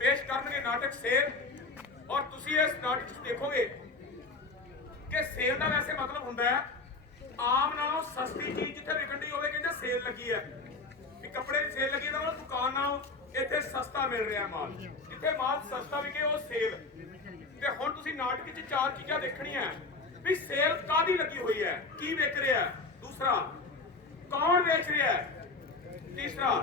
पेश करनगे नाटक सेल और तुसी इस नाटक च देखोगे कि सेल का वैसे मतलब हुंदा है आम नालों सस्ती चीज जिथे विकण दी होवे कहंदे सेल लगी है भी कपड़े दी सेल लगी तां दुकान नालों इत्थे सस्ता मिल रहा माल जिथे माल सस्ता विके वो सेल ते हुण तुसी नाटक च चार चीज़ां देखणियां भी सेल कादी लगी हुई है की विक रहा है दूसरा कौन बेच रहा है तीसरा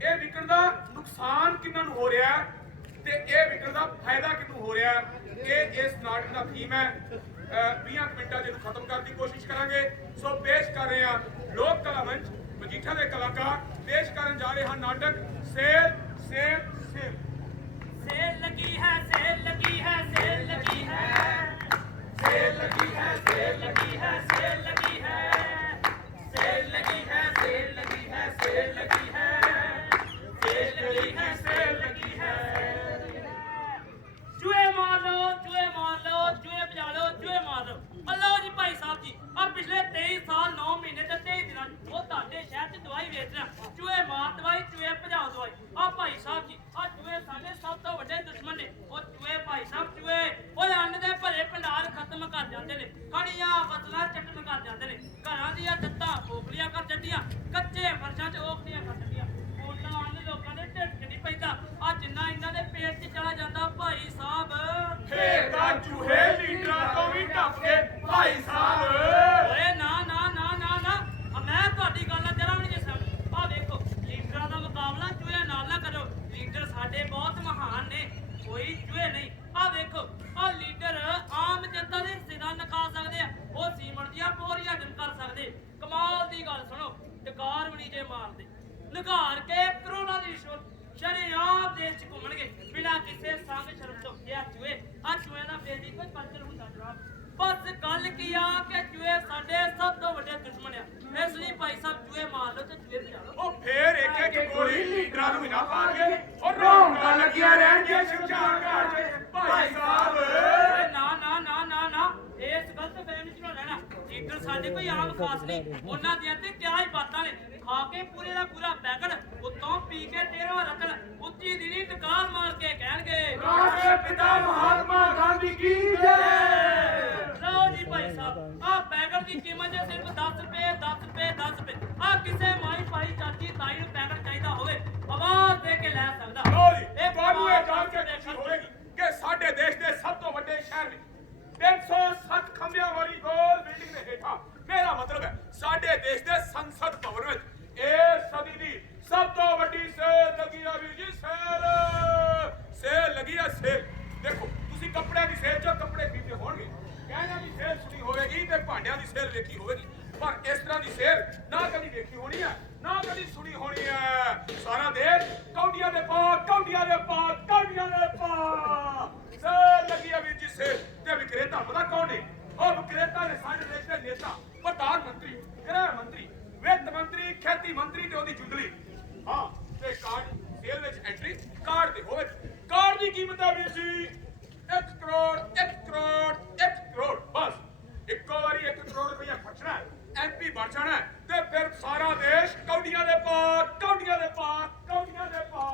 ये विकण का नुकसान किन्ना नूं हो रहा है ते ये विकण का फायदा किन्नू हो रहा है ये इस नाटक का थीम है 20 मिनटां च खत्म करने की कोशिश करांगे सो पेश कर रहे हैं लोक कला मंच मजीठा के कलाकार पेश करन जा रहे हैं नाटक सेल सेल सेल सेल लगी है सेल लगी है सेल लगी है सेल लगी है सेल लगी है सेल लगी है सेल लगी है सेल लगी है सेल लगी है सेल लगी है सेल लगी है चूहे मार लो चूहे बजा लो चूहे मार लो अल्लाह जी भाई साहब जी अब पिछले 23 साल 9 महीने ते 23 दिनां वो ਤੁਹਾਡੇ शहर च दवाई बेच रहा चूहे मार दवाई चूहे भजाओ दवाई आ भाई साहब जी आ चूहे साडे सब तो ਵੱਡੇ दुश्मन ने ਉਹ ਚੂਹੇ ਭਾਈ ਸਾਹਿਬ ਚੂਹੇ ਉਹ ਅੰਨ ਦੇ ਭਰੇ ਭੰਡਾਰ ਖਤਮ ਕਰ ਜਾਂਦੇ ਨੇ ਖੜੀਆਂ ਫਸਲਾਂ ਚੱਟਣ ਕਰ ਜਾਂਦੇ ਨੇ ਘਰਾਂ ਦੀਆਂ ਛੱਤਾਂ ਖੋਖਲੀਆਂ ਕਰ ਛੱਡੀਆਂ ਕੱਚੇ ਫਰਸ਼ਾਂ 'ਚ ਓਖਲੀਆਂ ਕਰ ਛੱਡੀਆਂ ਉਹਨਾਂ ਅੰਨ ਲੋਕਾਂ ਦੇ ਢਿੱਡ 'ਚ ਨਹੀਂ ਪੈਂਦਾ ਆ ਜਿੰਨਾ ਇਹਨਾਂ ਦੇ ਪੇਟ 'ਚ ਚਲਾ ਜਾਂਦਾ ਭਾਈ ਸਾਹਿਬ ਫੇਰ ਤਾਂ ਚੂਹੇ ਲੀਡਰਾਂ ਤੋਂ ਵੀ ਟੱਪ ਕੇ ਭਾਈ ਸਾਹਿਬ ਓਏ ਨਾ ਨਾ ਨਾ ਨਾ ਨਾ ਮੈਂ ਤੁਹਾਡੀ ਗੱਲ ਨਾਲ ਜਰਾ ਵੀ ਨਹੀਂ ਸਮਝ ਆ ਵੇਖੋ ਲੀਡਰਾਂ ਦਾ ਮੁਕਾਬਲਾ ਚੂਹੇ ਨਾਲ ਨਾ ਕਰੋ ਲੀਡਰ ਸਾਡੇ ਬਹੁਤ ਮਹਾਨ ਨੇ ਕੋਈ ਚੂਹੇ ਨਹੀਂ ਆ ਵੇਖੋ ਆ ਲੀਡਰ ਆਮ ਜਨਤਾ ਦੇ ਹਿੱਸੇ ਦਾ ਨਕਾ ਸਕਦੇ ਆ ਉਹ ਸੀਮਣ ਦੀਆਂ ਬੋਰੀਆਂ ਹਜਮ ਕਰ ਸਕਦੇ ਕਮਾਲ ਦੀ ਗੱਲ ਸੁਣੋ ਟਕਾਰ ਵੀ ਨਹੀਂ ਜੇ ਮਾਰਦੇ ਨਿਘਾਰ ਕੇ ਕਰੋੜਾਂ ਦੀ ਰਿਸ਼ਵਤ ਸ਼ਰੇਆਮ ਦੇਸ਼ ਚ ਘੁੰਮਣਗੇ ਬਿਨਾਂ ਕਿਸੇ ਸੰਗ ਸ਼ਰਮ ਤੋਂ ਇਹ ਚੂਹੇ ਆ ਚੂਹੇ ਦਾ ਫੇਰ ਵੀ ਕੋਈ ਕਲਚਰ ਹੁੰਦਾ ਜਨਾਬ बस गल की आ कि चूहे साडे सब तो बड़े दुश्मन है इसलिए भाई साहब चूहे मार लो ते चूहे बचा लो ओ फिर एक एक गोली लीडरां नूं ना पा के और रौंगा लगिया रहणगियां शमशान घाट च भाई साहब ना ना ना ना ना इस गलत फहमी च ना रहना लीडर साडे कोई आम खास नहीं उन्हां दियां ते क्या ही बातां ने खा के पूरे दा पूरा पैकेट उत्तों पी के 13वां रतन ਉੱਚੀ ਦਿਨੀ ਟਕਾਰ ਮਾਰ ਕੇ ਕਹਿਣਗੇ राष्ट्र पिता महात्मा गांधी की जय ਲਓ ਜੀ ਭਾਈ ਸਾਹਿਬ ਆ ਪੈਕਟ ਦੀ ਕੀਮਤ ਹੈ ਸਿਰਫ 10 ਰੁਪਏ 10 ਰੁਪਏ 10 ਰੁਪਏ ਆ ਕਿਸੇ ਮਾਈ ਭਾਈ ਚਾਚੀ ਤਾਈ ਨੂੰ ਪੈਕਟ ਚਾਹੀਦਾ ਹੋਵੇ ਆਵਾਜ਼ ਦੇ ਕੇ ਲੈ ਸਕਦਾ ਲਓ ਜੀ ਤੁਹਾਨੂੰ ਇਹ ਜਾਣ ਕੇ ਖੁਸ਼ੀ ਹੋਵੇਗੀ ਕਿ ਸਾਡੇ ਦੇਸ਼ ਦੇ ਸਭ ਤੋਂ ਵੱਡੇ ਸ਼ਹਿਰ ਵਿੱਚ 307 ਖੰਭਿਆਂ ਵਾਲੀ ਗੋਲ ਬਿਲਡਿੰਗ ਦੇ ਹੇਠਾਂ ਮੇਰਾ ਮਤਲਬ ਹੈ ਸਾਡੇ ਦੇਸ਼ ਦੇ ਸੰਸਦ ਭਵਨ ਵਿੱਚ ਇਹ ਸਦੀ ਦੀ ਸਭ ਤੋਂ ਵੱਡੀ ਸੇਲ ਲੱਗੀ ਆ ਵੀਰ ਜੀ ਸੇਲ ਲੱਗੀ ਆ ਸੇਲ ਦੇਖੋ ਤੁਸੀਂ ਕੱਪੜਿਆਂ ਦੀ ਸੇਲ ਚੋਂ ਕੱਪੜੇ ਖਰੀਦੇ ਹੋਣਗੇ ਕਹਿਣਾ ਦੀ ਸੇਲ ਸੁਣੀ ਹੋਵੇਗੀ ਤੇ ਭਾਂਡਿਆਂ ਦੀ ਸੇਲ ਵੇਖੀ ਹੋਵੇਗੀ ਪਰ ਇਸ ਤਰ੍ਹਾਂ ਦੀ ਸੇਲ ਨਾ ਕਦੀ ਵੇਖੀ ਹੋਣੀ ਹੈ ਨਾ ਕਦੀ ਸੁਣੀ ਹੋਣੀ ਹੈ ਸਾਰਾ ਦੇਸ਼ ਕੌਡੀਆਂ ਦੇ ਪਾ ਕੌਡੀਆਂ ਦੇ ਪਾ ਕੌਡੀਆਂ ਦੇ ਪਾ ਸੇਲ ਲੱਗੀ ਆ ਵੀਰ ਜੀ ਸੇਲ ਤੇ ਵਿਕਰੇਤਾ ਪਤਾ ਕੌਣ ਨੇ ਉਹ ਵਿਕਰੇਤਾ ਨੇ ਸਾਡੇ ਦੇਸ਼ ਦੇ ਨੇਤਾ ਪ੍ਰਧਾਨ ਮੰਤਰੀ ਗ੍ਰਹਿ ਮੰਤਰੀ ਵਿੱਤ ਮੰਤਰੀ ਖੇਤੀ ਮੰਤਰੀ ਤੇ ਉਹਦੀ ਜੁੰਡਲੀ हाँ ते कार्ड सेल विच एंट्री कार्ड दे होवे कार्ड दी कीमत है वीर जी 1 करोड़ बस इक्को बारी 1 करोड़ रुपया खर्चना है एमपी बन जाना है ते फिर सारा देश कौडियां दे पा कौडियां दे पा कौडियां दे पा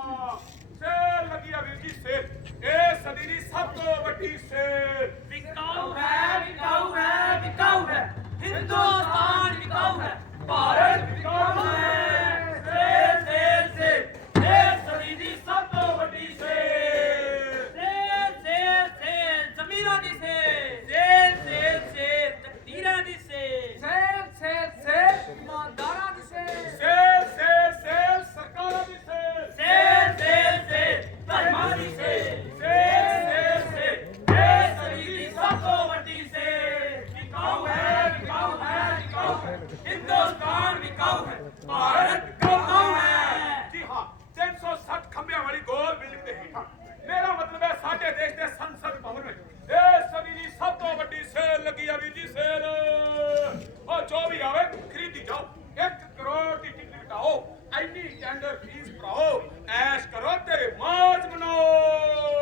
सेल लगी है वीर जी सेल ए सदी दी सब तो बड़ी सेल बिकाऊ है हिंदुस्तान बिकाऊ है भारत बिकाऊ है हिंदुस्तान बिकाऊ है भारत बिकाऊ है जी हाँ 360 खंभे वाली गोल बिल्डिंग दे हेठा मेरा मतलब है साडे देश दे संसद भवन में ए सदी दी सब तो बड़ी सेल लगी है वीर जी सेल ओ जो भी आवे खरीदी जाओ 1 करोड़ दी टिकट कटाओ एनी टेंडर फीस भराओ ऐश करो ते मौज मनाओ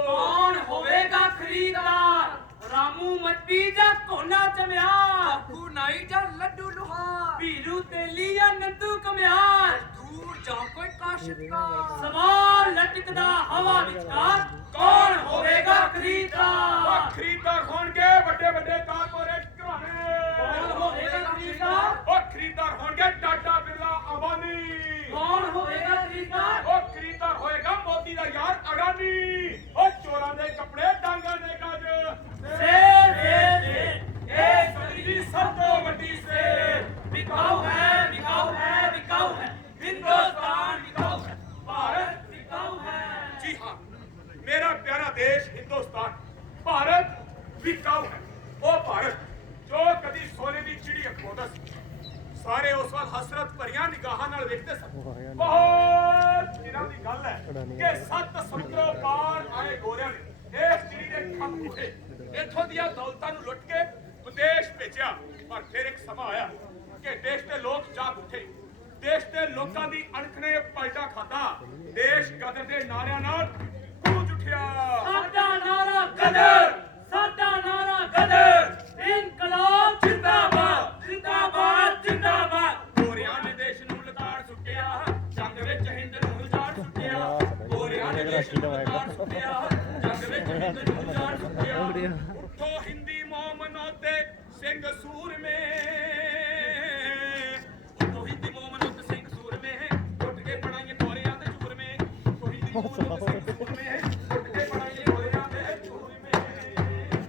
कौन होवेगा खरीददार रामू मट्टी जा कोना चमिया बापू नाई जा लड्डू लुहार पीरू तेली या नंदू कमियार दूर जा कोई काशिफ का सवाल लटकदा हवा विचकार मेरा प्यारा देश हिंदुस्तान भारत विकाऊ है वो भारत जो कदी सोने की चिड़ी अखवाਉਂਦਾ ਸੀ ਸਾਰੇ ਉਸ ਵੱਲ ਹਸਰਤ ਭਰੀਆਂ ਨਿਗਾਹਾਂ ਨਾਲ ਵੇਖਦੇ ਸਨ ਬਹੁਤ ਦਿਨਾਂ ਦੀ ਗੱਲ ਹੈ ਕਿ 7 ਸਮੁੰਦਰੋਂ ਪਾਰ ਆਏ ਗੋਰਿਆਂ ਨੇ ਇਸ ਚਿੜੀ ਦੇ ਖੰਭ ਪੁੱਟੇ ਇੱਥੋਂ ਦੀਆਂ ਦੌਲਤਾਂ ਨੂੰ ਲੁੱਟ ਕੇ ਵਿਦੇਸ਼ ਭੇਜਿਆ ਪਰ ਫਿਰ ਇੱਕ ਸਮਾਂ ਆਇਆ ਕਿ ਦੇਸ਼ ਦੇ ਲੋਕ ਜਾਗ ਉੱਠੇ ਦੇਸ਼ ਦੇ ਲੋਕਾਂ ਦੀ ਅਣਖ ਨੇ ਪਲਟਾ ਖਾਧਾ ਦੇਸ਼ ਕਦਰ ਦੇ ਨਾਰਿਆਂ ਨਾਲ ਗੂੰਜ ਉੱਠਿਆ ਸਾਡਾ ਨਾਰਾ ਕਦਰ ਸਾਡਾ ਨਾਰਾ ਕਦਰ ਇਨਕਲਾਬ ਜਿੰਦਾਬਾਦ ਜਿੰਦਾਬਾਦ ਜਿੰਦਾਬਾਦ ਗੋਰਿਆਂ ਨੇ ਦੇਸ਼ ਨੂੰ ਲਤਾੜ ਸੁੱਟਿਆ ਜੰਗ ਵਿੱਚ ਹਿੰਦ ਨੂੰ ਉਜਾੜ ਸੁੱਟਿਆ ਗੋਰਿਆਂ ਨੇ ਦੇਸ਼ ਨੂੰ ਲਤਾੜ ਸੁੱਟਿਆ ਜੰਗ ਵਿੱਚ ਹਿੰਦ ਨੂੰ ਉਜਾੜ ਸੁੱਟਿਆ ਉੱਠੋ ਹਿੰਦੀ ਮੋਮਨੋ ਤੇ ਸਿੰਘ ਸੂਰਮੇ ਉੱਠੋ ਹਿੰਦੀ ਮੋਮਨੋ ਤੇ ਸਿੰਘ ਸੂਰਮੇ ਉੱਠ ਕੇ ਬਣਾਈਏ ਗੋਰਿਆਂ ਤੇ ਚੂਰਮੇ ਉੱਠੋ ਹਿੰਦੀ ਮੋਮਨੋ ਤੇ ਸਿੰਘ ਸੂਰਮੇ ਉੱਠ ਕੇ ਬਣਾਈਏ ਗੋਰਿਆਂ ਤੇ ਚੂਰਮੇ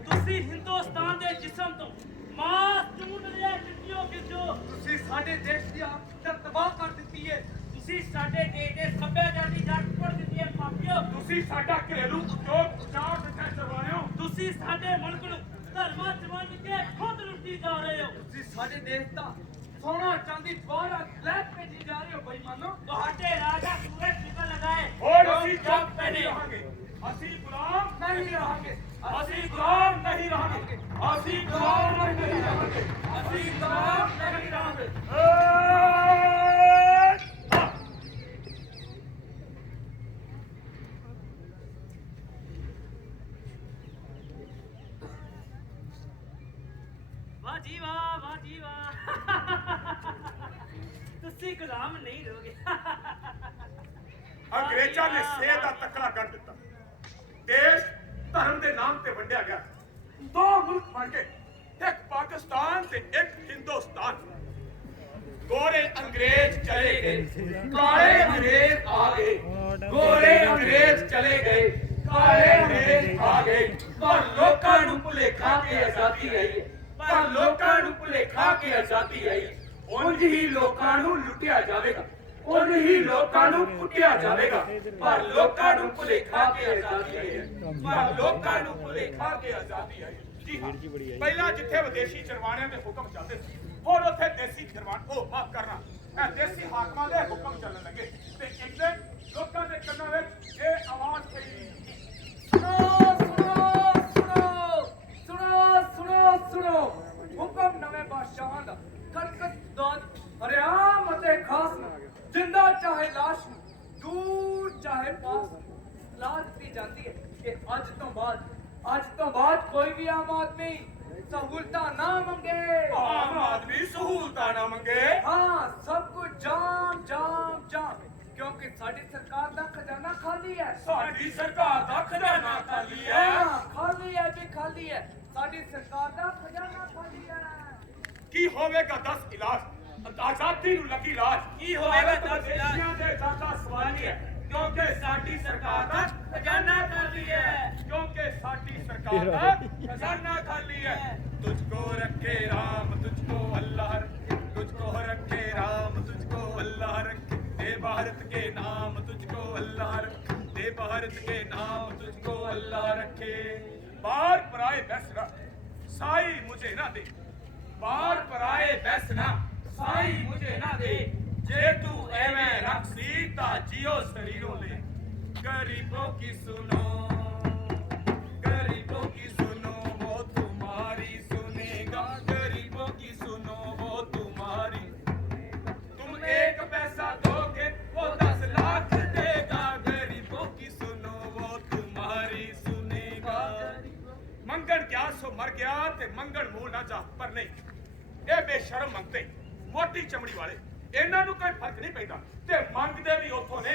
ਤੁਸੀਂ ਹਿੰਦੁਸਤਾਨ ਦੇ ਜਿਸਮ ਤੋਂ ਮਾਸ ਚੂੰਡ ਲਿਆ ਚਿੱਟੀਓ ਕਿਜੋ ਤੁਸੀਂ ਸਾਡੇ ਦੇਸ਼ ਦੀ ਆਮਦਨ ਤਬਾਹ ਕਰ ਦਿੱਤੀ ਹੈ ਤੁਸੀਂ ਸਾਡੇ ਦੇਸ਼ ਦੇ ਸੱਭਿਆਚਾਰ ਦੀ ਜੜ ਤੋੜ ਦਿੱਤੀ ਹੈ ਪਾਪੀਓ ਤੁਸੀਂ ਸਾਡਾ ਘਰੇਲੂ ਉਦਯੋਗ ਉਜਾੜ ਦਿੱਤਾ ਚਰਵਾਇਓ ਤੁਸੀਂ ਸਾਡੇ ਮੁਲਕ ਨੂੰ ਧਰਮਾਂ ਚ ਵੰਡ ਕੇ ਖੁਦ ਲੁੱਟੀ ਜਾ ਰਹੇ ਹੋ ਤੁਸੀਂ ਸਾਡੇ ਦੇਸ਼ ਦਾ ਸੋਨਾ ਚਾਂਦੀ ਦੁਆਰਾ ਲੈ ਭੇਜੀ ਜਾ ਰਹੇ ਹੋ ਬੇਈਮਾਨੋ ਤੁਹਾਡੇ ਰਾਜਾ ਸੂਰਜ ਨਿਕਲ ਲਗਾਏ ਹੋਰ ਅਸੀਂ ਜੰਗ ਤੇ ਨਹੀਂ ਰਹਾਂਗੇ ਅਸੀਂ ਗੁਲਾਮ ਨਹੀਂ ਰਹਾਂਗੇ ਅਸੀਂ ਗੁਲਾਮ ਨਹੀਂ ਰਹਾਂਗੇ ਅਸੀਂ ਗੁਲਾਮ ਨਹੀਂ ਰਹਾਂਗੇ ਅਸੀਂ ਗੁਲਾਮ ਨਹੀਂ ਰਹਾਂਗੇ ਵਾਹ ਜੀ ਵਾਹ ਤੁਸੀਂ ਗੁਲਾਮ ਨਹੀਂ ਰਹੋਗੇ ਅੰਗਰੇਜ਼ਾਂ ਨੇ ਸਿਹਤ ਦਾ ਤਕੜਾ ਕਰ ਦਿੱਤਾ ਦੇਸ਼ ਧਰਮ ਦੇ ਨਾਮ ਤੇ ਵੰਡਿਆ ਗਿਆ ਦੋ ਮੁਲਕ ਬਣ ਗਏ ਇੱਕ ਪਾਕਿਸਤਾਨ ਤੇ ਇੱਕ ਹਿੰਦੁਸਤਾਨ ਗੋਰੇ ਅੰਗਰੇਜ਼ ਚਲੇ ਗਏ ਕਾਲੇ ਅੰਗਰੇਜ਼ ਆ ਗਏ ਗੋਰੇ ਅੰਗਰੇਜ਼ ਚਲੇ ਗਏ ਕਾਲੇ ਅੰਗਰੇਜ਼ ਆ ਗਏ ਪਰ ਲੋਕਾਂ ਨੂੰ ਭੁਲੇਖਾ ਕੇ ਆਜ਼ਾਦੀ ਆਈ ਪਰ ਲੋਕਾਂ ਨੂੰ ਭੁਲੇਖਾ ਕੇ ਆਜ਼ਾਦੀ ਆਈ ਉਂਝ ਹੀ ਲੋਕਾਂ ਨੂੰ ਲੁੱਟਿਆ ਜਾਵੇਗਾ ਉਂਝ ਹੀ ਲੋਕਾਂ ਨੂੰ ਕੁੱਟਿਆ ਜਾਵੇਗਾ ਪਰ ਲੋਕਾਂ ਨੂੰ ਭੁਲੇਖਾ ਕੇ ਆਜ਼ਾਦੀ ਆਈ ਪਰ ਲੋਕਾਂ ਨੂੰ ਭੁਲੇਖਾ ਕੇ ਆਜ਼ਾਦੀ ਆਈ ਜੀ ਹਾਂ ਪਹਿਲਾਂ ਜਿੱਥੇ ਵਿਦੇਸ਼ੀ ਚਰਵਾਣਿਆਂ ਦੇ ਹੁਕਮ ਚੱਲਦੇ ਸੀ ਹੁਣ ਉੱਥੇ ਦੇਸੀ ਚਰਵਾਣ ਉਹ ਮਾਫ ਕਰਨਾ ਇਹ ਦੇਸੀ ਹਾਕਮਾਂ ਦੇ ਹੁਕਮ ਚੱਲਣ ਲੱਗੇ ਤੇ ਇੱਕ ਦਿਨ ਲੋਕਾਂ ਦੇ ਕੰਨਾਂ ਵਿੱਚ ਇਹ ਆਵਾਜ਼ ਪਈ ਸੁਣੋ ਹੁਕਮ ਨਵੇਂ ਬਾਦਸ਼ਾਹਾਂ ਦਾ ਕਲਕਤ ਦਾਦ ਹਰਿਆਮ ਅਤੇ ਖਾਸ ਨੂੰ ਜਿੰਦਾ ਚਾਹੇ ਲਾਸ਼ ਨੂੰ ਦੂਰ ਚਾਹੇ ਪਾਸ ਨੂੰ ਲਾਜ ਦਿੱਤੀ ਜਾਂਦੀ ਹੈ ਕਿ ਅੱਜ ਤੋਂ ਬਾਅਦ ਕੋਈ ਵੀ ਆਮ ਆਦਮੀ ਸਹੂਲਤਾਂ ਨਾ ਮੰਗੇ ਆਮ ਆਦਮੀ ਸਹੂਲਤਾਂ ਨਾ ਮੰਗੇ ਹਾਂ ਸਭ ਕੁਝ ਜਾਮ ਕਿਉਂਕਿ ਸਾਡੀ ਸਰਕਾਰ ਦਾ ਖਜ਼ਾਨਾ ਖਾਲੀ ਹੈ ਸਾਡੀ ਸਰਕਾਰ ਦਾ ਖਜ਼ਾਨਾ ਖਾਲੀ ਹੈ ਹਾਂ ਖਾਲੀ ਹੈ ਜੀ ਖਾਲੀ ਹੈ ਸਾਡੀ ਸਰਕਾਰ ਦਾ ਖਜ਼ਾਨਾ ਖਾਲੀ ਹੈ ਕੀ ਹੋਵੇਗਾ 10 ਇਲਾਜ ਆਜ਼ਾਦੀ ਨੂੰ ਲੱਗੀ ਲਾਜ ਕੀ ਹੋਵੇਗਾ 10 ਇਲਾਜ? ਦੇ ਦਾਦਾ ਸਵਾਲ ਨਹੀਂ ਹੈ ਕਿਉਂਕਿ ਸਾਡੀ ਸਰਕਾਰ ਦਾ ਖਜ਼ਾਨਾ ਖਾਲੀ ਹੈ क्योंकि साडी सरकार का खजाना खाली है तुझको रखे राम तुझको अल्लाह रखे तुझको रखे राम तुझको अल्लाह रखे दे भारत के नाम तुझको अल्लाह रखे दे भारत के नाम तुझको अल्लाह रखे बार पराए बैसना साई मुझे ना दे बार पराए बैसना साई मुझे ना दे जे तू एवें रख सीता जियो शरीरों ले गरीबों की सुनो गरीबों की सुनो वो तुम्हारी सुनेगा गरीबों की सुनो वो तुम्हारी तुम एक पैसा दोगे वो 10 लाख देगा गरीबों की सुनो वो तुम्हारी सुनेगा मंगण क्या सो मर गया ते मंगण मुंह ना जा पर नहीं ये बेशरम मंगते मोटी चमड़ी वाले ਇਹਨਾਂ ਨੂੰ ਕੋਈ ਫਰਕ ਨਹੀਂ ਪੈਂਦਾ ਤੇ ਮੰਗਦੇ ਵੀ ਉਥੋਂ ਨੇ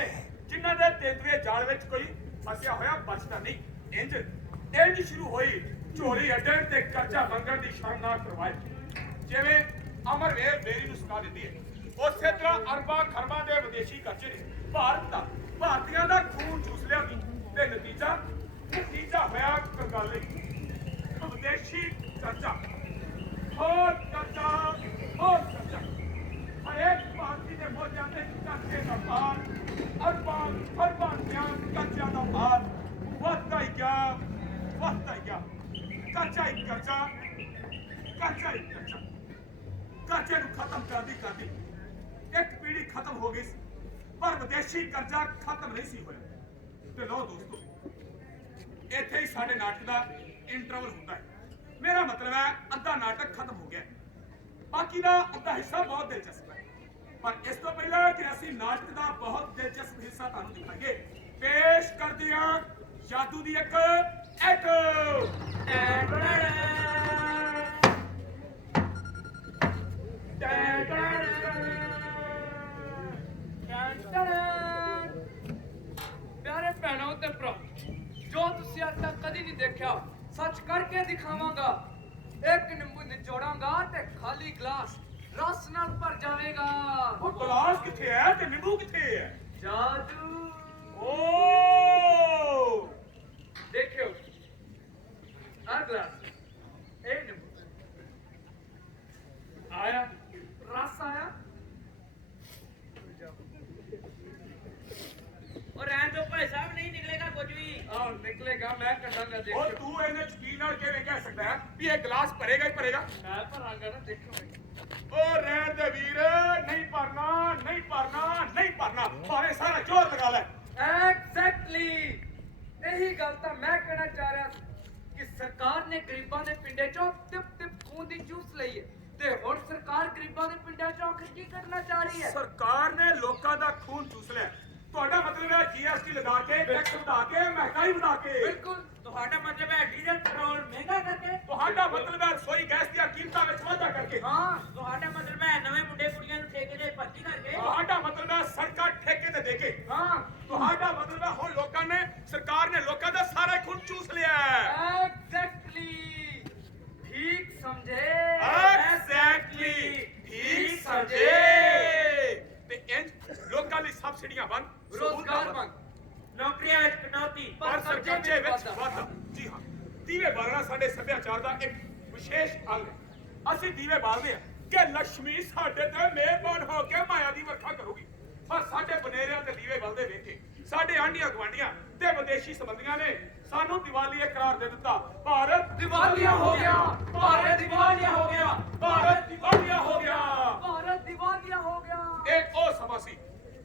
ਜਿਨ੍ਹਾਂ ਦੇ ਤੇਂਦੂਏ ਜਾਲ ਵਿੱਚ ਕੋਈ ਫਸਿਆ ਹੋਇਆ ਬਚਦਾ ਨਹੀਂ ਇੰਜ ਸ਼ੁਰੂ ਹੋਈ ਝੋਲੀ ਅੱਡਣ ਤੇ ਕਰਜ਼ਾ ਮੰਗਣ ਦੀ ਸ਼ਰਮਨਾਕ ਰਵਾਇਤ ਜਿਵੇਂ ਅਮਰਵੇਲ ਬੇਰੀ ਨੂੰ ਸੁਣਾ ਦਿੰਦੀ ਹੈ ਉਸੇ ਤਰ੍ਹਾਂ ਅਰਬਾਂ ਖਰਬਾਂ ਦੇ ਵਿਦੇਸ਼ੀ ਕਰਜ਼ੇ ਨੇ ਭਾਰਤੀਆਂ ਦਾ ਖੂਨ ਚੂਸ ਲਿਆ ਤੇ ਨਤੀਜਾ ਹੋਇਆ ਕੰਗਾਲੇ ਵਿਦੇਸ਼ੀ ਕਰਜ਼ਾ ਹੋਰ ਕਰਜ਼ਾ ਹਰੇਕ ਭਾਰਤੀ ਦੇ ਮੋਢਿਆਂ ਤੇ ਕਰਜ਼ੇ ਦਾ ਭਾਰ ਅਰਬਾਂ ਖਰਬਾਂ ਦੀਆਂ ਕਰਜ਼ਿਆਂ ਦਾ ਭਾਰ ਵੱਧ ਕਰਜ਼ਾ ਹੀ ਕਰਜ਼ਾ, ਕਰਜ਼ਾ ਹੀ ਕਰਜ਼ਾ। ਕਰਜ਼ੇ ਨੂੰ ਖਤਮ ਕਰਦੀ ਇੱਕ ਪੀੜ੍ਹੀ ਖਤਮ ਹੋ ਗਈ ਸੀ, ਪਰ ਵਿਦੇਸ਼ੀ ਕਰਜ਼ਾ ਖਤਮ ਨਹੀਂ ਸੀ ਹੋਇਆ। ਤੇ ਲਓ ਦੋਸਤੋ, ਇੱਥੇ ਹੀ ਸਾਡੇ ਨਾਟਕ ਦਾ ਇੰਟਰਵਲ ਹੁੰਦਾ ਹੈ। ਮੇਰਾ ਮਤਲਬ ਹੈ ਅੱਧਾ ਨਾਟਕ ਖਤਮ ਹੋ ਗਿਆ, ਬਾਕੀ ਦਾ ਅੱਧਾ ਹਿੱਸਾ ਬਹੁਤ ਦਿਲਚਸਪ ਹੈ। ਪਰ ਇਸ ਤੋਂ ਪਹਿਲਾਂ ਕਿ ਅਸੀਂ ਨਾਟਕ ਦਾ ਬਹੁਤ ਦਿਲਚਸਪ ਹਿੱਸਾ ਤੁਹਾਨੂੰ ਦਿਖਾਈਏ, ਪੇਸ਼ ਕਰਦੇ ਹਾਂ ਜਾਦੂ ਦੀ ਇੱਕ ਐਕਟ। ਪਿਆਰੇ ਭੈਣੋ ਤੇ ਭਰਾ, ਜੋ ਤੁਸੀਂ ਅੱਜ ਤੱਕ ਕਦੀ ਨਹੀਂ ਦੇਖਿਆ, ਸੱਚ ਕਰਕੇ ਦਿਖਾਵਾਂਗਾ। ਇੱਕ ਨਿੰਬੂ ਨਿਚੋੜਾਂਗਾ ਤੇ ਖਾਲੀ ਗਲਾਸ ਰਸ ਨਾਲ ਭਰ ਜਾਵੇਗਾ। ਉਹ ਗਲਾਸ ਕਿੱਥੇ ਹੈ ਤੇ ਨਿੰਬੂ ਕਿੱਥੇ ਹੈ? ਜਾਦੂ। ਓ ਦੇਖਿਓ, ਆ ਗਲਾਸ, ਇਹ ਨਿੰਬੂ ਆਇਆ, ਰਸ ਆਇਆ। और रहने दो भाई साहब, नहीं निकलेगा कुछ भी। ਆਹ ਨਿਕਲੇਗਾ, ਮੈਂ ਕੱਢਾਂਗਾ। ਉਹ ਦੇਖਿਓ, ਤੂੰ ਇਹਨੇ ਯਕੀਨ ਨਾਲ ਕਿਵੇਂ ਕਹਿ ਸਕਦਾ ਹੈ ਵੀ ਇਹ ਗਲਾਸ ਭਰੇਗਾ ਹੀ ਭਰੇਗਾ? ਮੈਂ ਭਰਾਂਗਾ ਨਾ, ਦੇਖੋ। ਉਹ ਰਹਿਣ ਦੇ ਵੀਰ, ਨਹੀਂ ਭਰਨਾ, ਨਹੀਂ ਭਰਨਾ, ਨਹੀਂ ਭਰਨਾ, ਭਾਵੇਂ ਸਾਰਾ ਜ਼ੋਰ ਲਗਾ ਲੈ। ਐਗਜ਼ੈਕਟਲੀ ਇਹੀ ਗੱਲ ਤਾਂ ਮੈਂ ਕਹਿਣਾ ਚਾਹ ਰਿਹਾ ਸੀ ਕਿ ਸਰਕਾਰ ਨੇ ਗਰੀਬਾਂ ਦੇ ਪਿੰਡੇ ਚੋਂ ਤਿਪ ਖੂਨ ਦੀ ਚੂਸ ਲਈ ਹੈ, ਤੇ ਹੁਣ ਸਰਕਾਰ ਗਰੀਬਾਂ ਦੇ ਪਿੰਡਾਂ ਚੋਂ ਆਖਿਰ ਕੀ ਕਰਨਾ ਚਾਹ ਰਹੀ ਹੈ? ਸਰਕਾਰ ਨੇ ਲੋਕਾਂ ਦਾ ਖੂਨ ਚੂਸ ਲਿਆ। ਤੁਹਾਡਾ ਮਤਲਬ ਹੈ ਜੀਐਸਟੀ ਲਗਾ ਕੇ, ਟੈਕਸ ਵਧਾ ਕੇ, ਮਹਿੰਗਾਈ ਵਧਾ ਕੇ। ਬਿਲਕੁਲ। ਤੁਹਾਡਾ ਮਤਲਬ ਹੈ ਡੀਜ਼ਲ ਪੈਟਰੋਲ ਮਹਿੰਗਾ ਕਰਕੇ। ਤੁਹਾਡਾ ਮਤਲਬ ਹੈ ਰਸੋਈ ਗੈਸ ਦੀਆਂ ਕੀਮਤਾਂ ਵਿੱਚ ਵਾਧਾ ਕਰਕੇ। ਹਾਂ, ਤੁਹਾਡਾ ਮਤਲਬ ਹੈ ਨਵੇਂ ਮੁੰਡੇ ਕੁੜੀਆਂ ਨੂੰ ਠੇਕੇ ਤੇ ਭਰਤੀ ਕਰਕੇ। ਤੁਹਾਡਾ ਮਤਲਬ ਹੈ ਸੜਕਾਂ ਠੇਕੇ ਤੇ ਦੇ ਕੇ। ਹਾਂ, ਤੁਹਾਡਾ ਮਤਲਬ ਹੈ ਹੁਣ ਲੋਕਾਂ ਨੇ, ਸਰਕਾਰ ਨੇ ਲੋਕਾਂ ਦਾ ਸਾਰਾ ਖੂਨ ਚੂਸ ਲਿਆ ਹੈ। ਐਗਜ਼ੈਕਟਲੀ ਠੀਕ ਸਮਝੇ। ਐਗਜ਼ੈਕਟਲੀ ਠੀਕ ਸਮਝੇ। ਤੇ ਇੰਜ ਲੋਕਾਂ ਲਈ ਸਬਸਿਡੀਆਂ ਬੰਦ, ਰੋਜ਼ਗਾਰ ਬੰਦ, ਨੌਕਰੀਆਂ ਵਿੱਚ ਕਟੌਤੀ। ਪਰ ਖਰਚੇ ਵਿੱਚ ਵਾਧਾ। ਜੀ ਹਾਂ, ਦੀਵੇ ਬਾਲਣਾ ਸਾਡੇ ਸੱਭਿਆਚਾਰ ਦਾ ਇੱਕ ਵਿਸ਼ੇਸ਼ ਅੰਗ ਹੈ। ਅਸੀਂ ਦੀਵੇ ਬਾਲਦੇ ਹਾਂ ਕਿ ਲక్ష్ਮੀ ਸਾਡੇ ਤੇ ਮਿਹਰਬਾਨ ਹੋ ਕੇ ਮਾਇਆ ਦੀ ਵਰਖਾ ਕਰੂਗੀ। ਪਰ ਸਾਡੇ ਬਨੇਰਿਆਂ ਤੇ ਦੀਵੇ ਬਲਦੇ ਵੇਖ ਕੇ ਸਾਡੇ ਆਂਢੀਆਂ ਗੁਆਂਢੀਆਂ ਤੇ ਵਿਦੇਸ਼ੀ ਸੰਬੰਧੀਆਂ ਨੇ ਸਾਨੂੰ ਦੀਵਾਲੀਆ ਕਰਾਰ ਦੇ ਦਿੱਤਾ। ਭਾਰਤ ਦੀਵਾਲੀਆ ਹੋ ਗਿਆ, ਭਾਰਤ ਦੀਵਾਲੀਆ ਹੋ ਗਿਆ, ਭਾਰਤ ਦੀਵਾਲੀਆ ਹੋ ਗਿਆ। ਭਾਰਤ ਦੀਵਾਲੀਆ ਹੋ ਗਿਆ। ਇਹ ਉਹ ਸਮਾਂ ਸੀ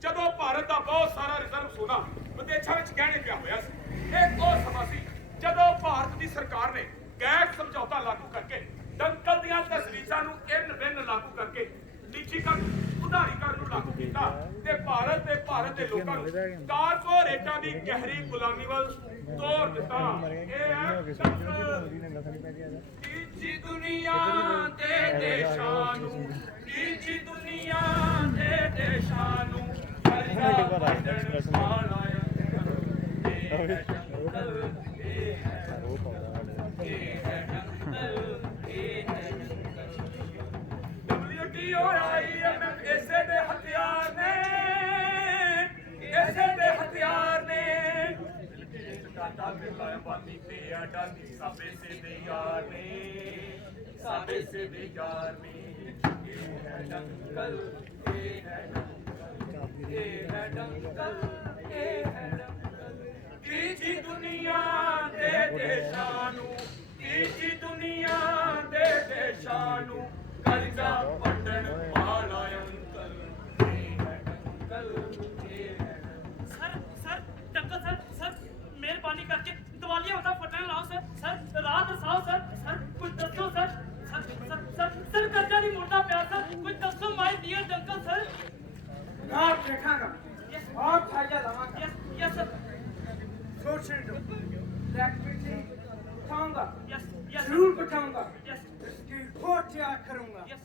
ਜਦੋਂ ਭਾਰਤ ਦਾ ਬਹੁਤ ਸਾਰਾ ਰਿਜ਼ਰਵ ਸੋਨਾ ਵਿਦੇਸ਼ਾਂ ਵਿੱਚ ਗਹਿਣੇ ਪਿਆ ਹੋਇਆ ਸੀ। ਇਹ ਉਹ ਸਮਾਂ ਸੀ ਜਦੋਂ ਭਾਰਤ ਦੀ ਸਰਕਾਰ ਨੇ ਗੈਰ ਸਮਝੌਤਾ ਲਾਗੂ ਕਰਕੇ ਦੰਕਲ ਦੀਆਂ ਤਸਵੀਰਾਂ ਨੂੰ ਇਨ ਬਿਨ ਲਾਗੂ ਕਰਕੇ ਨਿੱਜੀਕਰਨ, ਉਧਾਰੀਕਰਨ ਨੂੰ ਲਾਗੂ ਕੀਤਾ ਤੇ ਭਾਰਤ ਦੇ ਲੋਕਾਂ ਨੂੰ ਕਾਰਪੋਰੇਟਾਂ ਦੀ ਗਹਿਰੀ ਗੁਲਾਮੀ ਵੱਲ ਤੋਰ ਦਿੱਤਾ। ਇਹ ਹੈ ਤੀਜੀ ਦੁਨੀਆ ਦੇ ਦੇਸ਼ਾਂ ਨੂੰ, ਤੀਜੀ ਦੁਨੀਆ ਦੇ ਦੇਸ਼ਾਂ ਨੂੰ ਕਰਜ਼ਾ ਵੰਡਣ ਵਾਲਾ WTO IMF ਇਸੇ ਦੇ ਹਥਿਆਰ ਨੇ, ਇਸੇ ਦੇ ਹਥਿਆਰ ਨੇ। ਟਾਟਾ ਬਿਰਲਾ ਅੰਬਾਨੀ ਤੇ ਅਡਾਨੀ ਸਭ ਇਸੇ ਦੇ ਯਾਰ ਨੇ, ਸਭ ਇਸੇ ਦੇ ਯਾਰ ਨੇ। ਇਹ ਹੈ ਦੰਗਲ, ਇਹ ਹੈ ਦੰਗਲ, ਇਹ ਹੈ ਦੰਗਲ, ਇਹ ਹੈ ਦੰਗਲ। ਤੀਜੀ ਦੁਨੀਆ ਦੇ ਦੇਸ਼ਾਂ ਨੂੰ, ਤੀਜੀ ਦੁਨੀਆ ਦੇ ਦੇਸ਼ਾਂ ਨੂੰ ਕਰਜ਼ਾ ਵੰਡਣ ਵਾਲਾ ਅੰਕਲ। ਇਹ ਹੈ ਅੰਕਲ, ਇਹ ਹੈ। ਸਰ ਟੱਕਰ ਸਰ ਮਿਹਰਬਾਨੀ ਕਰਕੇ ਦੀਵਾਲੀਆ ਉਹਦਾ ਫਟਣ ਲਾਓ ਸਰ ਰਾਹ ਦਸਾਓ ਸਰ ਕੁਝ ਦੱਸੋ ਸਰ ਕਰਜ਼ਾ ਨਹੀਂ ਮੁੜਦਾ ਪਿਆ ਸਰ, ਕੁਝ ਦੱਸੋ ਮਾਈ ਡੀਅਰ ਅੰਕਲ ਸਰ। ਨਾ ਦੇਖਾਂਗਾ, ਆਪ ਫਾਇਦਾ ਲਵਾਂਗਾ। ਯਸ ਸਰ, सोचने दो, ब्लैक मीटिंग उठाऊंगा, यस जरूर उठाऊंगा। यस इसकी रिपोर्ट तैयार करूंगा। यस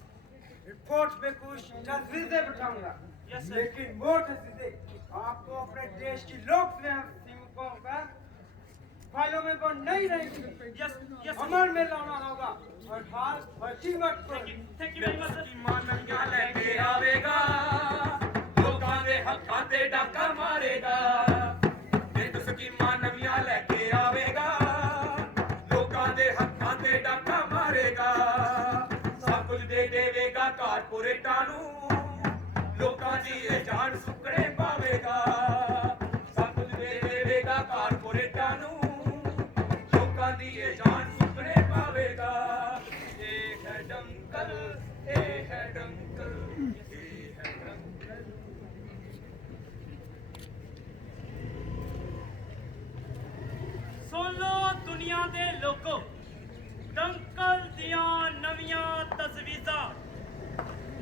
रिपोर्ट में कुछ तजवीज़ें बिठाऊंगा। Yes sir. लेकिन वो तजवीज़ें आपको अपने देश की लोक सेवकों का फाइलों में वो नहीं रहेंगी। यस अमल में लाना होगा और हाल और कीमत पर। Thank you very much sir. ਮਾਨੰਗਿਆ ਲੈ ਕੇ ਆਵੇਗਾ, ਲੋਕਾਂ ਦੇ ਹੱਥਾਂ ਤੇ ਡਾਕਾ ਮਾਰੇਗਾ। ਨਿਤ ਸਕੀਮਾਂ ਨਵੀਆਂ ਲੈ ਕੇ ਆਵੇਗਾ, ਲੋਕਾਂ ਦੇ ਹੱਥਾਂ ਤੇ ਡਾਕਾ ਮਾਰੇਗਾ। ਸਭ ਕੁਝ ਦੇ ਦੇਵੇਗਾ ਕਾਰਪੋਰੇਟਾਂ ਨੂੰ, ਲੋਕਾਂ ਦੀ ਇਹ ਜਾਨ ਸੁੱਕਣੇ ਪਾਵੇਗਾ। ਸਭ ਕੁਝ ਦੇ ਦੇਵੇਗਾ ਕਾਰਪੋਰੇਟਾਂ ਨੂੰ, ਲੋਕਾਂ ਦੀ ਇਹ ਜਾਨ ਸੁੱਕਣੇ ਪਾਵੇਗਾ। ਦੁਨੀਆ ਦੇ ਲੋਕੋ ਦੰਕਲ ਦੀਆਂ ਨਵੀਆਂ ਤਜਵੀਜ਼ਾਂ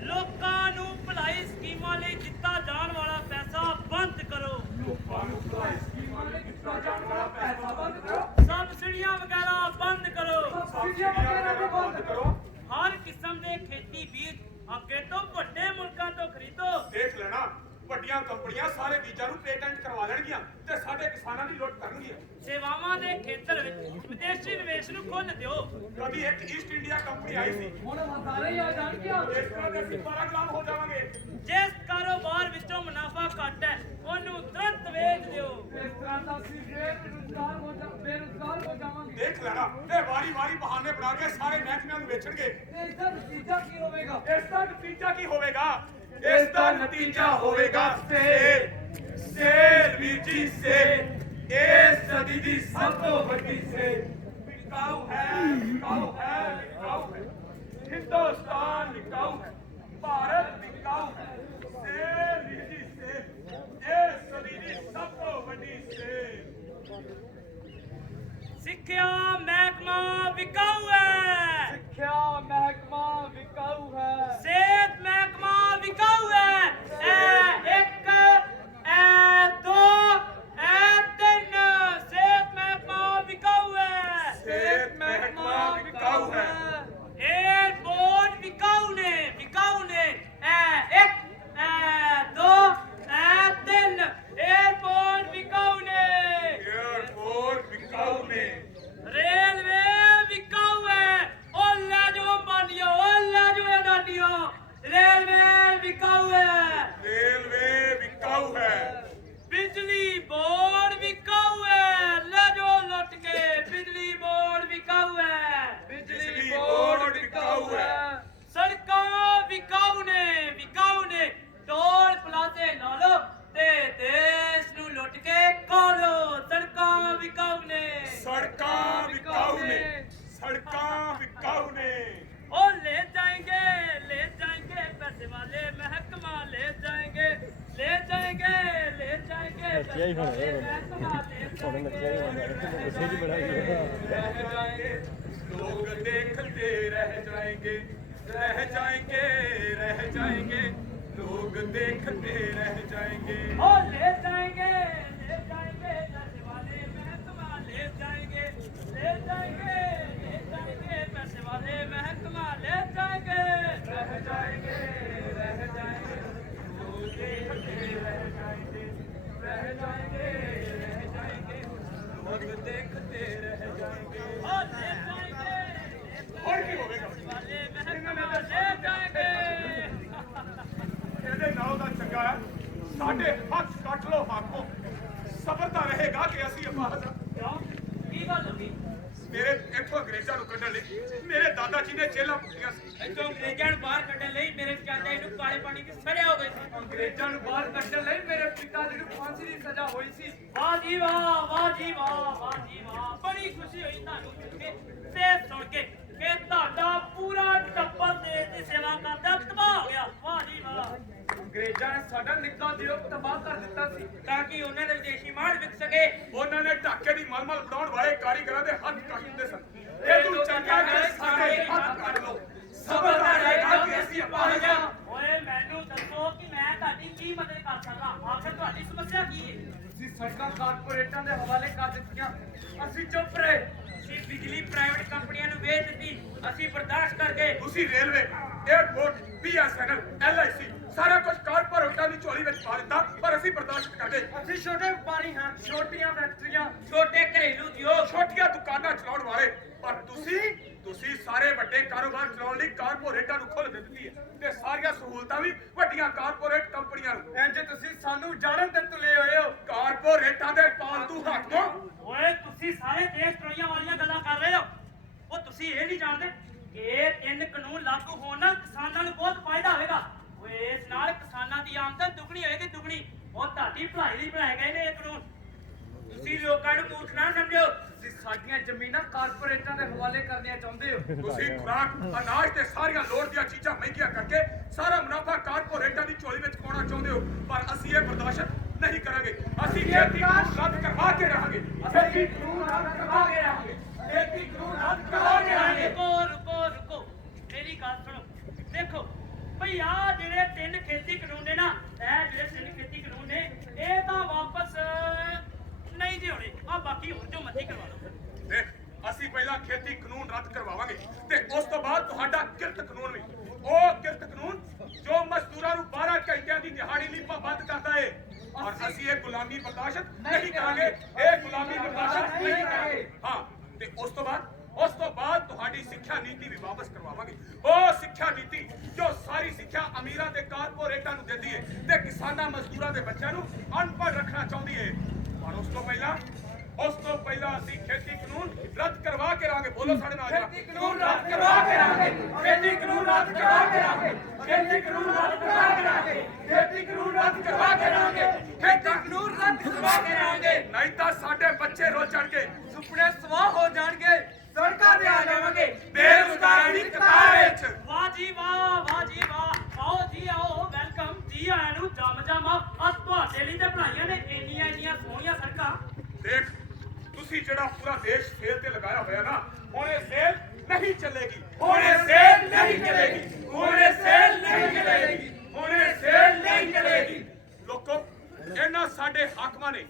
ਲੋਕਾਂ ਨੂੰ ਭਲਾਈ ਸਕੀਮਾਂ ਲਈ ਦਿੱਤਾ ਜਾਣ ਵਾਲਾ ਪੈਸਾ ਬੰਦ ਕਰੋ ਲੋਕਾਂ ਨੂੰ ਭਲਾਈ ਸਕੀਮਾਂ ਲਈ ਦਿੱਤਾ ਜਾਣ ਵਾਲਾ ਪੈਸਾ ਬੰਦ ਕਰੋ ਸਬਸਿਡੀਆਂ ਵਗੈਰਾ ਬੰਦ ਕਰੋ ਸਬਸਿਡੀਆਂ ਵਗੈਰਾ ਵੀ ਬੰਦ ਕਰੋ ਹਰ ਕਿਸਮ ਦੇ ਖੇਤੀ ਬੀਜ ਅੱਗੇ ਤੋਂ ਵੱਡੇ ਮੁਲਕਾਂ ਤੋਂ ਖਰੀਦੋ ਦੇਖ ਲੈਣਾ ਵੱਡੀਆਂ ਕੰਪਨੀਆਂ ਸਾਰੇ ਬੀਜਾਂ ਨੂੰ ਪੇਟੈਂਟ ਕਰਵਾ ਲੈਣਗੀਆਂ ਤੇ ਸਾਡੇ ਕਿਸਾਨਾਂ ਦੀ ਲੁੱਟ ਕਰਨਗੀਆਂ ਸੇਵਾਵਾਂ ਦੇ ਖੇਤਰ ਵਿੱਚ ਵਿਦੇਸ਼ੀ ਨਿਵੇਸ਼ ਨੂੰ ਖੋਲ੍ਹ ਦਿਓ ਕਦੀ ਇੱਕ ਈਸਟ ਇੰਡੀਆ ਕੰਪਨੀ ਆਈ ਸੀ ਹੁਣ ਹਜ਼ਾਰੇ ਹੀ ਆ ਜਾਣਗੀਆਂ ਇਸ ਤਰ੍ਹਾਂ ਦੇ ਅਸੀਂ 12 ਗੁਲਾਮ ਹੋ ਜਾਵਾਂਗੇ ਜਿਸ ਕਾਰੋਬਾਰ ਵਿੱਚੋਂ ਮੁਨਾਫਾ ਘੱਟ ਹੈ ਉਹਨੂੰ ਤੁਰੰਤ ਵੇਚ ਦਿਓ ਇਸ ਤਰ੍ਹਾਂ ਤਾਂ ਅਸੀਂ ਬੇਰੁਜ਼ਗਾਰ ਹੋ ਜਾਵਾਂਗੇ ਦੇਖ ਲੈਣਾ ਇਹ ਵਾਰੀ-ਵਾਰੀ ਬਹਾਨੇ ਬਣਾ ਕੇ ਸਾਰੇ ਮਹਿਕਮਿਆਂ ਨੂੰ ਵੇਚਣਗੇ ਤੇ ਇਸ ਦਾ ਨਤੀਜਾ ਕੀ ਹੋਵੇਗਾ ਇਸ ਦਾ ਨਤੀਜਾ ਕੀ ਹੋਵੇਗਾ ਇਸ ਦਾ ਨਤੀਜਾ ਹੋਵੇਗਾ ਸੇਲ ਸੇਲ ਵੀਰ ਜੀ ਸੇਲ ਇਸ ਸਦੀ ਦੀ ਸਭ ਤੋਂ ਵੱਡੀ ਸੇਲ ਵਿਕਾਊ ਹੈ ਵਿਕਾਊ ਹੈ ਵਿਕਾਊ ਹੈ ਹਿੰਦੁਸਤਾਨ ਵਿਕਾਊ ਹੈ ਭਾਰਤ ਵਿਕਾਊ ਹੈ ਸੇਲ ਵੀਰ ਜੀ ਸੇਲ ਇਸ ਸਦੀ ਦੀ ਸਭ ਤੋਂ ਵੱਡੀ ਸੇਲ ਸਿੱਖਿਆ ਮਹਿਕਮਾ ਵਿਕਾਊ ਹੈ ਸਿੱਖਿਆ ਮਹਿਕਮਾ ਵਿਕਾਊ ਹੈ ਸਿਹਤ ਮਹਿਕਮਾ ਵਿਕਾਊ ਹੈ ਇਹ ਇੱਕ ਇਹ ਦੋ ਇਹ ਤਿੰਨ ਸਿਹਤ ਮਹਿਕਮਾ ਵਿਕਾਊ ਹੈ ਸਿਹਤ ਮਹਿਕਮਾ ਵਿਕਾਊ ਹੈ ਏਅਰਪੋਰਟ ਵਿਕਾਊ ਨੇ ਇਹ ਇੱਕ ਇਹ ਦੋ ਇਹ ਤਿੰਨ ਏਅਰਪੋਰਟ ਵਿਕਾਊ ਨੇ ਏਅਰਪੋਰਟ ਵਿਕਾਊ ਨੇ ਰੇਲਵੇ ਵਿਕਾਊ ਹੈ ਉਹ ਲੈ ਜੋ ਅੰਬਾਨੀਆਂ ਉਹ ਲੈ ਜੋ ਅਡਾਨੀਆਂ ਰੇਲਵੇ ਵਿਕਾਊ ਹੈ ਰੇਲਵੇ ਵਿਕਾਊ ਹੈ ਬਿਜਲੀ ਬੋਰਡ ਵਿਕਾਊ ਹੈ ਲੈ ਜੋ ਲੁੱਟ ਕੇ ਬਿਜਲੀ ਬੋਰਡ ਵਿਕਾਊ ਹੈ ਬਿਜਲੀ ਬੋਰਡ ਵਿਕਾਊ ਹੈ ਸੜਕਾਂ ਵਿਕਾਊ ਨੇ ਟੋਲ ਪਲਾਜ਼ੇ ਲਾ ਲਓ ਤੇ ਦੇਸ਼ ਨੂੰ ਲੁੱਟ ਕੇ ਖਾ ਲਓ ਸੜਕਾਂ ਵਿਕਾਊ ਨੇ ਸੜਕਾਂ ਵਿਕਾਊ ਨੇ ਸੜਕਾਂ ਵਿਕਾਊ ਨੇ ਉਹ ले जाएंगे पैसे वाले महकमा ले जाएंगे पैसे वाले महकमा रह जाएंगे लोग देखते रह जाएंगे रह जाएंगे रह जाएंगे लोग देखते रह जाएंगे ओ ले जाएंगे पैसे वाले महकमा ले जाएंगे पैसे वाले महकमा ले जाएंगे रह जाएंगे रह जाएंगे लोग देखते रह जाएंगे रह जाएंगे रह जाएंगे लोग देखते रह जाएंगे ओ ले जाएंगे और की होवेगा वाले महकमा ले जाएंगे ਇਹਦੇ ਨਾਲ ਦਾ ਚੰਗਾ ਹੈ ਸਾਡੇ ਹੱਥ ਕੱਟ ਲੋ ਹਾਕੋ ਸਬਰ ਤਾਂ ਰਹੇਗਾ ਕਿ ਅਸੀਂ ਆਵਾਜ਼ क्यों की बात होगी ਮੇਰੇ ਇੱਥੋਂ ਅੰਗਰੇਜ਼ਾਂ ਨੂੰ ਕੱਢਣ ਲਈ ਮੇਰੇ ਦਾਦਾ ਜੀ ਨੇ ਜੇਲਾਂ ਪੁੱਟੀਆਂ ਸੀ ਇੱਥੋਂ ਅੰਗਰੇਜ਼ਾਂ ਨੂੰ ਬਾਹਰ ਕੱਢਣ ਲਈ ਮੇਰੇ ਚਾਚਾ ਜੀ ਨੂੰ ਕਾਲੇ ਪਾਣੀ ਦੀ ਸਜ਼ਾ ਹੋ ਗਈ ਸੀ ਅੰਗਰੇਜ਼ਾਂ ਨੂੰ ਬਾਹਰ ਕੱਢਣ ਲਈ ਮੇਰੇ ਪਿਤਾ ਜੀ ਨੂੰ ਫਾਂਸੀ ਦੀ ਸਜ਼ਾ ਹੋਈ ਸੀ ਵਾਹ ਜੀ ਵਾਹ ਵਾਹ ਜੀ ਵਾਹ ਵਾਹ ਜੀ ਵਾਹ ਬੜੀ ਖੁਸ਼ੀ ਹੋਈ ਤੁਹਾਨੂੰ ਸੁਣ ਕੇ ਤੇ ਸੁਣ ਕੇ ਕਿ ਤੁਹਾਡਾ ਪੂਰਾ ਟੱਬਰ ਦੇਸ਼ ਦੀ ਸੇਵਾ ਕਰਦਾ ਤਬਾਹ ਹੋ ਗਿਆ ਵਾਹ ਜੀ ਵਾਹ ਅੰਗਰੇਜ਼ਾਂ ਨੇ ਸਾਡਾ ਨਿੱਕਾ ਦਿਓ ਤਬਾਹ ਕਰ ਦਿੱਤਾ ਸੀ ਤਾਂ ਕਿ ਉਹਨਾਂ ਦੇ ਵਿਦੇਸ਼ੀ ਮਾਲ ਵਿਕ ਸਕੇ ਉਹਨਾਂ ਨੇ ਢਾਕੇ ਦੀ ਮਲਮਲ ਬਣਾਉਣ ਵਾਲੇ ਕਾਰੀਗਰਾਂ ਦੇ ਹੱਥ ਕੱਟ ਦਿੱਤੇ ਸਨ ਇਹ ਤੂੰ ਚੰਗਾ ਕਿ ਸਾਡੇ ਹੱਥ ਕੱਟ ਲੋ ਸਬਰ ਤਾਂ ਰਹੇਗਾ ਕਿ ਅਸੀਂ ਆਵਾਜ਼ ਓਏ ਮੈਨੂੰ ਦੱਸੋ ਕਿ ਮੈਂ ਤੁਹਾਡੀ ਕੀ ਮਦਦ ਕਰ ਸਕਦਾ ਆਖਰ ਤੁਹਾਡੀ ਸਮੱਸਿਆ ਕੀ ਹੈ ਤੁਸੀਂ ਸੜਕਾਂ ਕਾਰਪੋਰੇਟਾਂ ਦੇ ਹਵਾਲੇ ਕਰ ਦਿੱਤੀਆਂ ਅਸੀਂ ਚੁੱਪ ਰਹੇ ਅਸੀਂ ਬਿਜਲੀ ਪ੍ਰਾਈਵੇਟ ਕੰਪਨੀਆਂ ਨੂੰ ਵੇਚ ਦਿੱਤੀ ਅਸੀਂ ਬਰਦਾਸ਼ਤ ਕਰ ਗਏ ਤੁਸੀਂ ਰੇਲਵੇ 에ਅਰਪੋਰਟ BSNL LIC ਸਾਰਾ ਕੁਝ ਕਾਰਪੋਰੇਟਾਂ ਦੀ ਝੋਲੀ ਵਿੱਚ ਪਾ ਦਿੱਤਾ ਪਰ ਅਸੀਂ ਬਰਦਾਸ਼ਤ ਕਰਦੇ ਅਸੀਂ ਛੋਟੇ ਵਪਾਰੀ ਹਾਂ ਛੋਟੀਆਂ ਫੈਕਟਰੀਆਂ ਛੋਟੇ ਘਰੇਲੂ ਉਦਯੋਗ ਛੋਟੀਆਂ ਦੁਕਾਨਾਂ ਚਲਾਉਣ ਵਾਲੇ ਪਰ ਤੁਸੀਂ ਸਾਰੇ ਵੱਡੇ ਕਾਰੋਬਾਰ ਚਲਾਉਣ ਲਈ ਕਾਰਪੋਰੇਟਾਂ ਨੂੰ ਖੋਲ੍ਹ ਦਿੱਤੀ ਹੈ ਤੇ ਸਾਰੀਆਂ ਸਹੂਲਤਾਂ ਵੀ ਵੱਡੀਆਂ ਕਾਰਪੋਰੇਟ ਕੰਪਨੀਆਂ ਨੂੰ ਇੰਜ ਤੁਸੀਂ ਸਾਨੂੰ ਜਾਣਨ ਤੇ ਤੁਲੇ ਹੋਏ ਹੋ ਕਾਰਪੋਰੇਟਾਂ ਦੇ ਪਾਲਤੂ ਹਾਕਮੋ ਓਏ ਤੁਸੀਂ ਸਾਰੇ ਦੇਸ਼ ਦੁਨੀਆ ਵਾਲੀਆਂ ਗੱਲਾਂ ਕਰ ਰਹੇ ਹੋ ਉਹ ਤੁਸੀਂ ਇਹ ਨਹੀਂ ਜਾਣਦੇ ਕਿ ਇਹ ਤਿੰਨ ਕਾਨੂੰਨ ਲਾਗੂ ਹੋਣ ਨਾਲ ਕਿਸਾਨਾਂ ਨੂੰ ਬਹੁਤ ਫਾਇਦਾ ਹੋਵੇਗਾ ਓਏ ਇਸ ਨਾਲ ਕਿਸਾਨਾਂ ਦੀ ਆਮਦਨ ਦੁੱਗਣੀ ਹੋਏਗੀ ਦੁੱਗਣੀ ਉਹ ਤੁਹਾਡੀ ਭਲਾਈ ਲਈ ਬਣਾਏ ਗਏ ਨੇ ਇਹ ਕਾਨੂੰਨ ਤੁਸੀਂ ਲੋਕਾਂ ਨੂੰ ਮੂਰਖ ਨਾ ਸਮਝੋ ਤੁਸੀਂ ਸਾਡੀਆਂ ਜ਼ਮੀਨਾਂ ਕਾਰਪੋਰੇਟਾਂ ਦੇ ਹਵਾਲੇ ਕਰਨੀਆਂ ਚਾਹੁੰਦੇ ਹੋ ਤੁਸੀਂ ਖੁਰਾਕ ਅਨਾਜ ਤੇ ਸਾਰੀਆਂ ਲੋੜ ਦੀਆਂ ਚੀਜ਼ਾਂ ਮਹਿੰਗੀਆਂ ਕਰਕੇ ਸਾਰਾ ਮੁਨਾਫਾ ਕਾਰਪੋਰੇਟਾਂ ਦੀ ਝੋਲੀ ਵਿੱਚ ਪਾਉਣਾ ਚਾਹੁੰਦੇ ਹੋ ਪਰ ਅਸੀਂ ਇਹ ਬਰਦਾਸ਼ਤ ਨਹੀਂ ਕਰਾਂਗੇ ਅਸੀਂ ਖੇਤੀ ਨੂੰ ਰੱਦ ਕਰਵਾ ਕੇ ਰਹਾਂਗੇ ਖੇਤੀ ਕਾਨੂੰਨ ਰੱਦ ਕਰਵਾ ਕੇ ਰਹਾਂਗੇ ਖੇਤੀ ਕਾਨੂੰਨ ਰੱਦ ਕਰਵਾ ਕੇ ਰਹਾਂਗੇ ਰੁਕੋ ਮੇਰੀ ਗੱਲ ਸੁਣੋ ਦੇਖੋ ਭਈ ਆ ਜਿਹੜੇ ਤਿੰਨ ਖੇਤੀ ਕਾਨੂੰਨ ਨੇ ਨਾ ਇਹ ਜਿਹੜੇ ਤਿੰਨ ਖੇਤੀ ਕਾਨੂੰਨ ਨੇ ਇਹ ਤਾਂ ਵਾਪਸ ਨਹੀਂ ਜੀ ਹੋਣੇ ਆ ਬਾਕੀ ਹੋਰ ਜੋ ਮਰਜ਼ੀ ਕਰਵਾ ਲਓ ਦੇਖ ਅਸੀਂ ਪਹਿਲਾਂ ਖੇਤੀ ਕਾਨੂੰਨ ਰੱਦ ਕਰਵਾਵਾਂਗੇ ਤੇ ਉਸ ਤੋਂ ਬਾਅਦ ਤੁਹਾਡਾ ਕਿਰਤ ਕਾਨੂੰਨ ਵੀ ਉਹ ਕਿਰਤ ਕਾਨੂੰਨ ਜੋ ਮਜ਼ਦੂਰਾਂ ਨੂੰ 12 ਘੰਟਿਆਂ ਦੀ ਦਿਹਾੜੀ ਲਈ ਪਾਬੰਦ ਕਰਦਾ ਹੈ ਔਰ ਅਸੀਂ ਇਹ ਗੁਲਾਮੀ ਬਰਦਾਸ਼ਤ ਨਹੀਂ ਕਰਾਂਗੇ ਇਹ ਗੁਲਾਮੀ ਬਰਦਾਸ਼ਤ ਨਹੀਂ ਕਰਾਂਗੇ ਹਾਂ ਤੇ ਉਸ ਤੋਂ ਬਾਅਦ ਤੁਹਾਡੀ ਸਿੱਖਿਆ ਨੀਤੀ ਵੀ ਵਾਪਸ ਕਰਵਾਵਾਂਗੇ ਉਹ ਸਿੱਖਿਆ ਨੀਤੀ ਜੋ ਸਾਰੀ ਸਿੱਖਿਆ ਅਮੀਰਾਂ ਤੇ ਕਾਰਪੋਰੇਟਾਂ ਨੂੰ ਦਿੰਦੀ ਹੈ ਤੇ ਕਿਸਾਨਾਂ ਮਜ਼ਦੂਰਾਂ ਦੇ ਬੱਚਿਆਂ ਨੂੰ ਅਨਪੜ੍ਹ ਰੱਖਣਾ ਚਾਹੁੰਦੀ ਹੈ ਪਰ ਉਸ ਤੋਂ ਪਹਿਲਾਂ ਅਸੀਂ ਖੇਤੀ ਕਾਨੂੰਨ ਰੱਦ ਕਰਵਾ ਕੇ ਰਹਾਂਗੇ ਬੋਲੋ ਸਾਡੇ ਨਾਲ ਖੇਤੀ ਕਾਨੂੰਨ ਰੱਦ ਕਰਵਾ ਕੇ ਰਹਾਂਗੇ ਖੇਤੀ ਕਾਨੂੰਨ ਰੱਦ ਕਰਵਾ ਕੇ ਰਹਾਂਗੇ ਖੇਤੀ ਕਾਨੂੰਨ ਰੱਦ ਕਰਵਾ ਕੇ ਰਹਾਂਗੇ ਖੇਤੀ ਕਾਨੂੰਨ ਰੱਦ ਕਰਵਾ ਕੇ ਰਹਾਂਗੇ ਖੇਤੀ ਕਾਨੂੰਨ ਰੱਦ ਕਰਵਾ ਕੇ ਰਹਾਂਗੇ ਨਹੀਂ ਤਾਂ ਸਾਡੇ ਬੱਚੇ ਰੋ ਜਾਣਗੇ ਸੁਪਨੇ ਸਵਾਹ ਹੋ ਜਾਣਗੇ ਸੜਕਾਂ ਤੇ ਆ ਜਾਵਾਂਗੇ ਬੇਰੁਜ਼ਗਾਰਾਂ ਦੀ ਕਤਾਰ ਵਿੱਚ ਵਾਹ ਜੀ ਵਾਹ ਆਓ ਜੀ ਆਓ ਵੈਲਕਮ ਜੀ ਆਇਆਂ ਨੂੰ ਜਮ ਆ ਤੁਹਾਡੇ ਲਈ ਤੇ ਬਣਾਈਆਂ ਨੇ ਇੰਨੀਆਂ ਸੋਹਣੀਆਂ ਸੜਕਾਂ ਦੇਖ ਤੁਸੀਂ ਜਿਹੜਾ ਪੂਰਾ ਦੇਸ਼ ਸੇਲ ਤੇ ਲਗਾਇਆ ਹੋਇਆ ਨਾ ਹੁਣ ਇਹ ਸੇਲ ਨਹੀਂ ਚੱਲੇਗੀ ਹੁਣ ਇਹ ਸੇਲ ਨਹੀਂ ਚੱਲੇਗੀ ਹੁਣ ਇਹ ਸੇਲ ਨਹੀਂ ਚੱਲੇਗੀ ਹੁਣ ਇਹ ਸੇਲ ਨਹੀਂ ਚੱਲੇਗੀ ਲੋਕੋ ਇਹਨਾਂ ਸਾਡੇ ਹਾਕਮਾਂ ਨੇ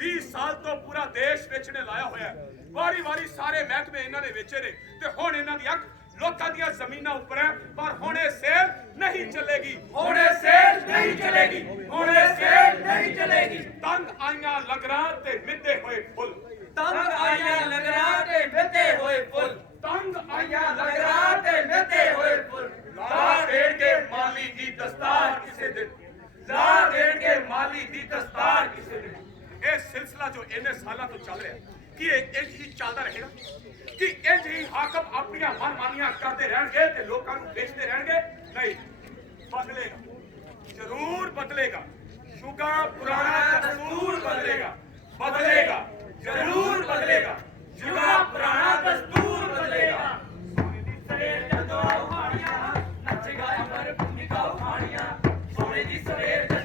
20 ਸਾਲ ਤੋਂ ਪੂਰਾ ਦੇਸ਼ ਵੇਚਣੇ ਲਾਇਆ ਹੋਇਆ ਵਾਰੀ ਸਾਰੇ ਮਹਿਕਮੇ ਇਹਨਾਂ ਨੇ ਵੇਚੇ ਨੇ ਤੇ ਹੁਣ ਇਹਨਾਂ ਦੀ ਅੱਖ ਲੋਕਾਂ ਦੀਆਂ ਜ਼ਮੀਨਾਂ ਉੱਪਰ ਹੈ ਪਰ ਹੁਣ ਇਹ ਸੇਲ ਨਹੀਂ ਚੱਲੇਗੀ ਹੁਣ ਇਹ ਸੇਲ ਨਹੀਂ ਚੱਲੇਗੀ ਹੁਣ ਇਹ ਸੇਲ ਨਹੀਂ ਚੱਲੇਗੀ ਤੰਗ ਆਈਆਂ ਲੰਗਰਾਂ ਤੇ ਮਿੱਧੇ ਹੋਏ ਫੁੱਲ ਤੰਗ ਆਈਆਂ ਲੰਗਰਾਂ ਤੇ ਮਿੱਧੇ ਹੋਏ ਫੁੱਲ ਤੰਗ ਆਈਆਂ ਲੰਗਰਾਂ ਤੇ ਮਿੱਧੇ ਹੋਏ ਫੁੱਲ ਲਾ ਦੇਣਗੇ ਮਾਲੀ ਦੀ ਦਸਤਾਰ ਕਿਸੇ ਦਿਨ ਲਾ ਦੇਣਗੇ ਮਾਲੀ ਦੀ ਦਸਤਾਰ ਕਿਸੇ ਦਿਨ ਇਹ ਸਿਲਸਿਲਾ ਜੋ ਇੰਨੇ ਸਾਲਾਂ ਤੋਂ ਚੱਲ ਰਿਹਾ ਕੀ ਇਹ ਇੰਜ ਹੀ ਚੱਲਦਾ ਰਹੇਗਾ ਕਿ ਇੰਜ ਹੀ ਹਾਕਮ ਆਪਣੀਆਂ ਮਨਮਾਨੀਆਂ ਕਰਦੇ ਰਹਿਣਗੇ ਤੇ ਲੋਕਾਂ ਨੂੰ ਵੇਚਦੇ ਰਹਿਣਗੇ ਨਹੀਂ ਬਦਲੇਗਾ ਜ਼ਰੂਰ ਬਦਲੇਗਾ ਯੁਗਾ ਪੁਰਾਣਾ ਦਸਤੂਰ ਬਦਲੇਗਾ ਜ਼ਰੂਰ ਬਦਲੇਗਾ ਯੁਗਾ ਪੁਰਾਣਾ ਦਸਤੂਰ ਬਦਲੇਗਾ ਸੋਨੇ ਦੀ ਸਰੇ ਜਦੋਂ ਹਾੜੀਆਂ ਨੱਚੇਗਾ ਅਮਰ ਭੂਮਿਕਾ